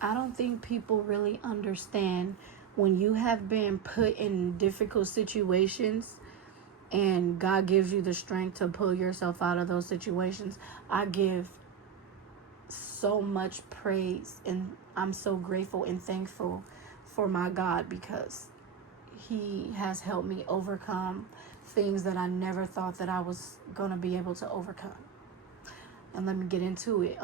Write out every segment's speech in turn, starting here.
I don't think people really understand when you have been put in difficult situations and God gives you the strength to pull yourself out of those situations. I give so much praise and I'm so grateful and thankful for my God because he has helped me overcome things that I never thought that I was going to be able to overcome. And let me get into it.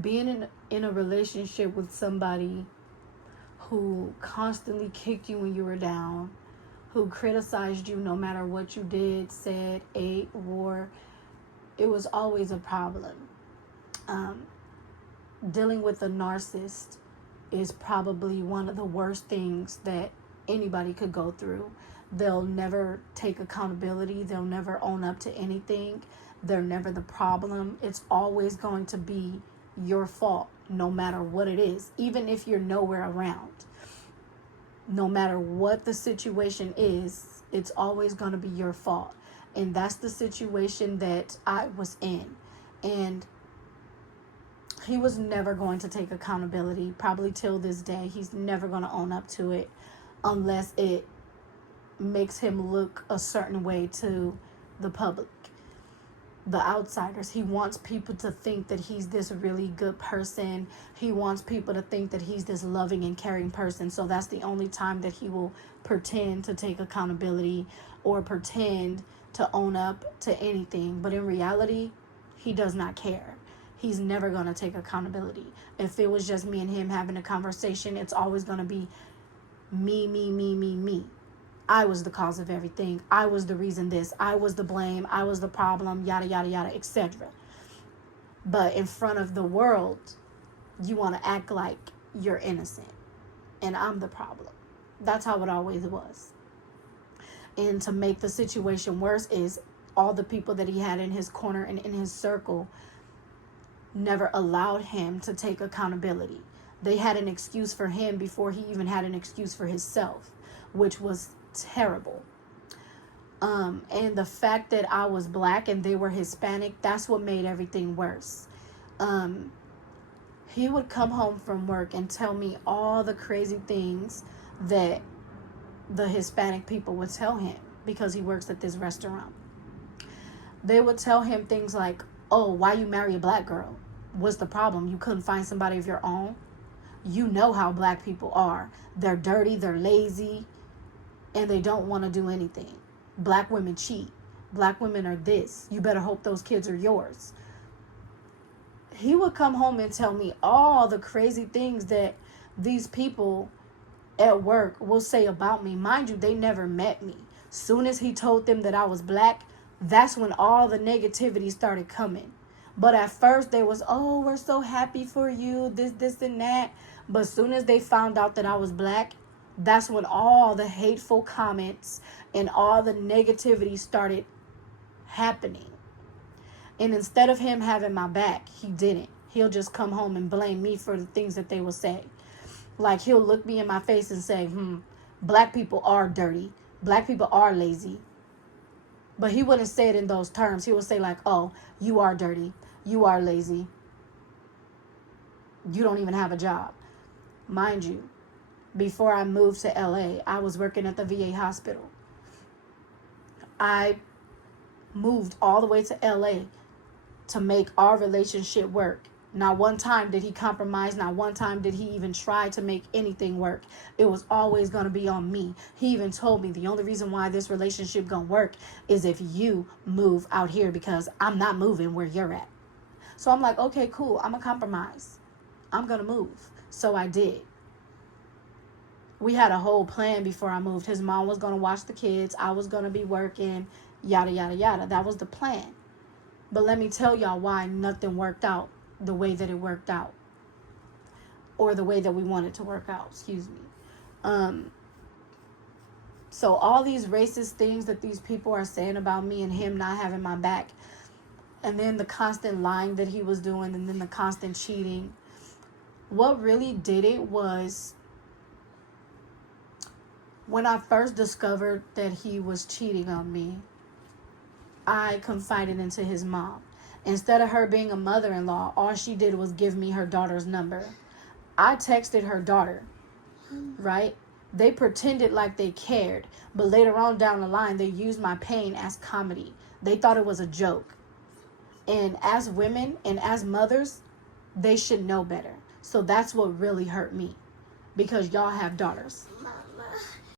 Being in a relationship with somebody who constantly kicked you when you were down, who criticized you no matter what you did, said, ate, wore, it was always a problem. Dealing with a narcissist is probably one of the worst things that anybody could go through. They'll never take accountability. They'll never own up to anything. They're never the problem. It's always going to be your fault, no matter what it is, even if you're nowhere around. No matter what the situation is, it's always going to be your fault. And that's the situation that I was in. And he was never going to take accountability, probably till this day. He's never going to own up to it unless it makes him look a certain way to the public, the outsiders. He wants people to think that he's this really good person. He wants people to think that he's this loving and caring person. So that's the only time that he will pretend to take accountability or pretend to own up to anything. But in reality, he does not care. He's never going to take accountability. If it was just me and him having a conversation, it's always going to be me, me, me, me, me. I was the cause of everything. I was the reason this. I was the blame. I was the problem, yada, yada, yada, etc. But in front of the world, you want to act like you're innocent. And I'm the problem. That's how it always was. And to make the situation worse is all the people that he had in his corner and in his circle never allowed him to take accountability. They had an excuse for him before he even had an excuse for himself, which was terrible. And the fact that I was black and they were Hispanic, that's what made everything worse. He would come home from work and tell me all the crazy things that the Hispanic people would tell him because he works at this restaurant. They would tell him things like, oh, why you marry a black girl? What's the problem? You couldn't find somebody of your own? You know how black people are. They're dirty, they're lazy, and they don't want to do anything. Black women cheat. Black women are this. You better hope those kids are yours. He would come home and tell me all the crazy things that these people at work will say about me. Mind you, they never met me. Soon as he told them that I was black, that's when all the negativity started coming. But at first they was, oh, we're so happy for you, this, and that. But soon as they found out that I was black, that's when all the hateful comments and all the negativity started happening. And instead of him having my back, he didn't. He'll just come home and blame me for the things that they will say. Like he'll look me in my face and say, black people are dirty. Black people are lazy. But he wouldn't say it in those terms. He would say like, oh, you are dirty. You are lazy. You don't even have a job. Mind you, before I moved to LA, I was working at the VA hospital. I moved all the way to LA to make our relationship work. Not one time did he compromise. Not one time did he even try to make anything work. It was always going to be on me. He even told me the only reason why this relationship going to work is if you move out here because I'm not moving where you're at. So I'm like, okay, cool. I'm going to compromise. I'm going to move. So I did. We had a whole plan before I moved. His mom was going to watch the kids. I was going to be working, yada, yada, yada. That was the plan. But let me tell y'all why nothing worked out the way that it worked out. Or the way that we wanted to work out, excuse me. So all these racist things that these people are saying about me and him not having my back, and then the constant lying that he was doing, and then the constant cheating, what really did it was when I first discovered that he was cheating on me, I confided into his mom. Instead of her being a mother-in-law, all she did was give me her daughter's number. I texted her daughter, right? They pretended like they cared, but later on down the line, they used my pain as comedy. They thought it was a joke. And as women and as mothers, they should know better. So that's what really hurt me, because y'all have daughters.